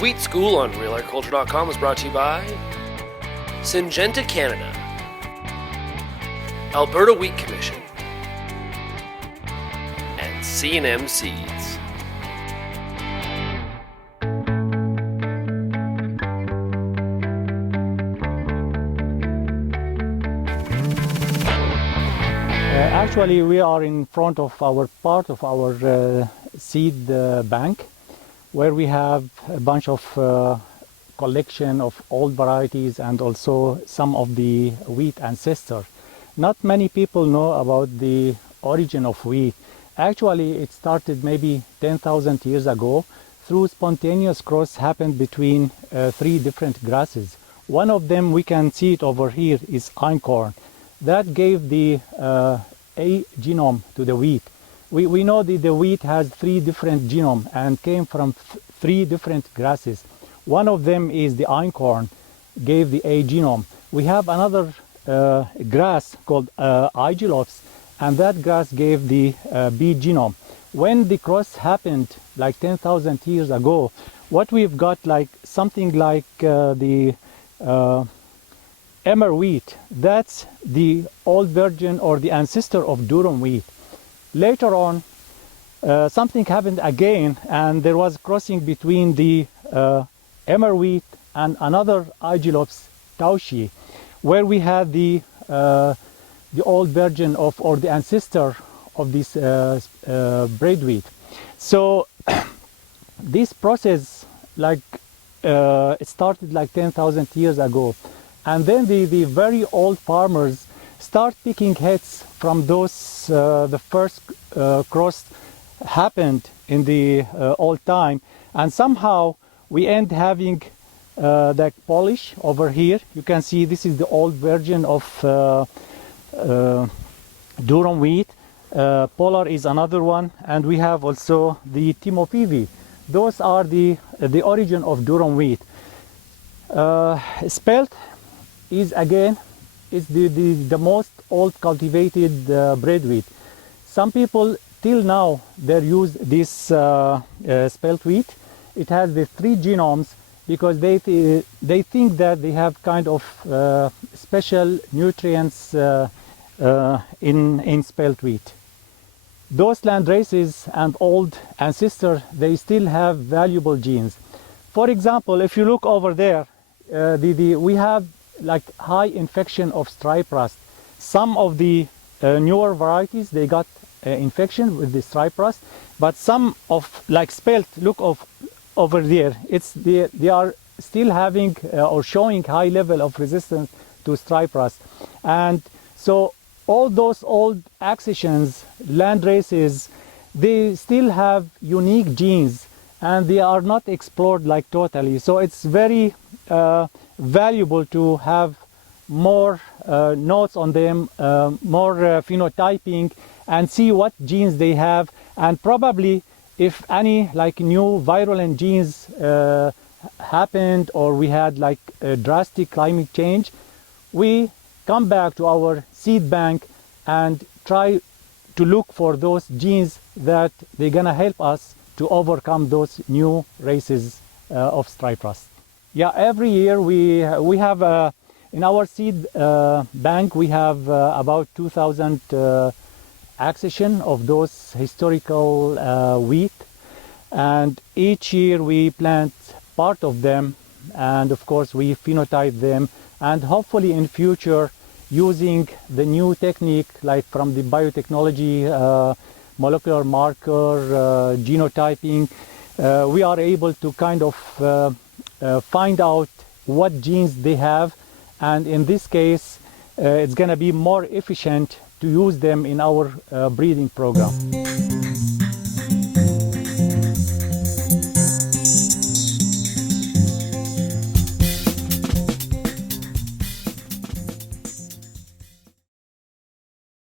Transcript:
Wheat School on RealAgriculture.com is brought to you by Syngenta Canada, Alberta Wheat Commission, and C&M Seeds. Actually, we are in front of part of our seed bank, where we have a bunch of collection of old varieties and also some of the wheat ancestor. Not many people know about the origin of wheat. Actually, it started maybe 10,000 years ago through spontaneous cross happened between three different grasses. One of them, we can see it over here, is einkorn. That gave the A genome to the wheat. We know that the wheat has three different genomes and came from three different grasses. One of them is the einkorn, gave the A genome. We have another grass called Aegilops, and that grass gave the B genome. When the cross happened like 10,000 years ago, what we've got like something like the emmer wheat. That's the old version or the ancestor of durum wheat. Later on, something happened again, and there was crossing between the emmer wheat and another Aegilops tauchi, where we had the old version of, or the ancestor of this bread wheat. So this process, like it started like 10,000 years ago, and then the very old farmers start picking heads from those the first cross happened in the old time, and somehow we end having that polish over here. You can see this is the old version of durum wheat. Polar is another one, and we have also the Timopivi. Those are the origin of durum wheat. Spelt is again the most old cultivated bread wheat. Some people till now they use this spelt wheat. It has the three genomes because they think that they have kind of special nutrients in spelt wheat. Those land races and old ancestors, they still have valuable genes. For example, if you look over there, we have like high infection of stripe rust. Some of the newer varieties, they got infection with the stripe rust, but some of like spelt, look over there, they are still having or showing high level of resistance to stripe rust. And so all those old accessions, land races, they still have unique genes and they are not explored like totally. So it's very valuable to have more notes on them, more phenotyping, and see what genes they have, and probably if any like new virulent genes happened or we had like a drastic climate change, we come back to our seed bank and try to look for those genes that they're gonna help us to overcome those new races of stripe rust. Yeah, every year we have in our seed bank we have about 2,000 accession of those historical wheat, and each year we plant part of them, and of course we phenotype them, and hopefully in future using the new technique like from the biotechnology, molecular marker, genotyping, we are able to kind of find out what genes they have, and in this case it's going to be more efficient to use them in our breeding program.